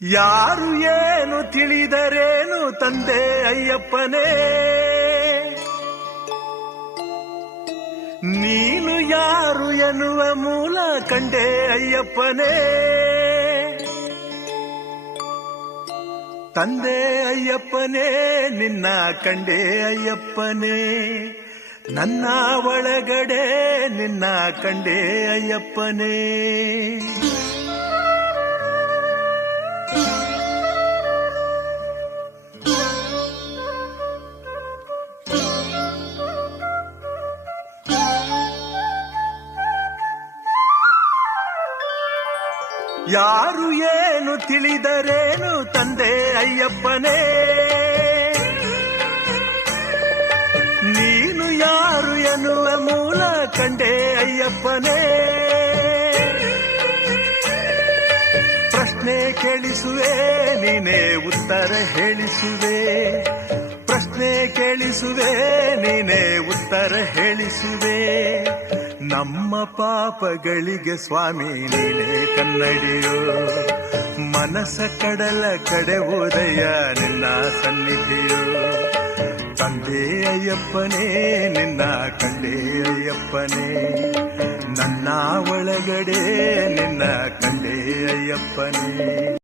ಯಾರು ಏನು ತಿಳಿದರೇನು ತಂದೆ ಅಯ್ಯಪ್ಪನೇ, ನೀನು ಯಾರು ಎನ್ನುವ ಮೂಲ ಕಂಡೆ ಅಯ್ಯಪ್ಪನೇ. ತಂದೆ ಅಯ್ಯಪ್ಪನೇ ನಿನ್ನ ಕಂಡೆ ಅಯ್ಯಪ್ಪನೇ, ನನ್ನ ಒಳಗಡೆ ನಿನ್ನ ಕಂಡೆ ಅಯ್ಯಪ್ಪನೇ. ಯಾರು ಏನು ತಿಳಿದರೇನು ತಂದೆ ಅಯ್ಯಪ್ಪನೇ, ನೀನು ಯಾರು ಎನ್ನುವ ಮೂಲ ಕಂಡೆ ಅಯ್ಯಪ್ಪನೇ. ಪ್ರಶ್ನೆ ಕೇಳಿಸುವೆ ನೀನೇ ಉತ್ತರ ಹೇಳಿಸುವೆ, ಪ್ರಶ್ನೆ ಕೇಳಿಸುವೆ ನೀನೇ ಉತ್ತರ ಹೇಳಿಸುವೆ. ನಮ್ಮ ಪಾಪಗಳಿಗೆ ಸ್ವಾಮಿ ನೀನೇ ಕನ್ನಡಿಯೋ, ಮನಸ್ಸ ಕಡಲ ಕಡೆ ಉದಯ ನಿನ್ನ ಸನ್ನಿಧಿಯೋ. ತಂದೆ ಅಯ್ಯಪ್ಪನೇ ನಿನ್ನ ಕಂಡೆ ಅಯ್ಯಪ್ಪನೇ, ನನ್ನ ಒಳಗಡೆ ನಿನ್ನ ಕಂಡೆ ಅಯ್ಯಪ್ಪನೇ.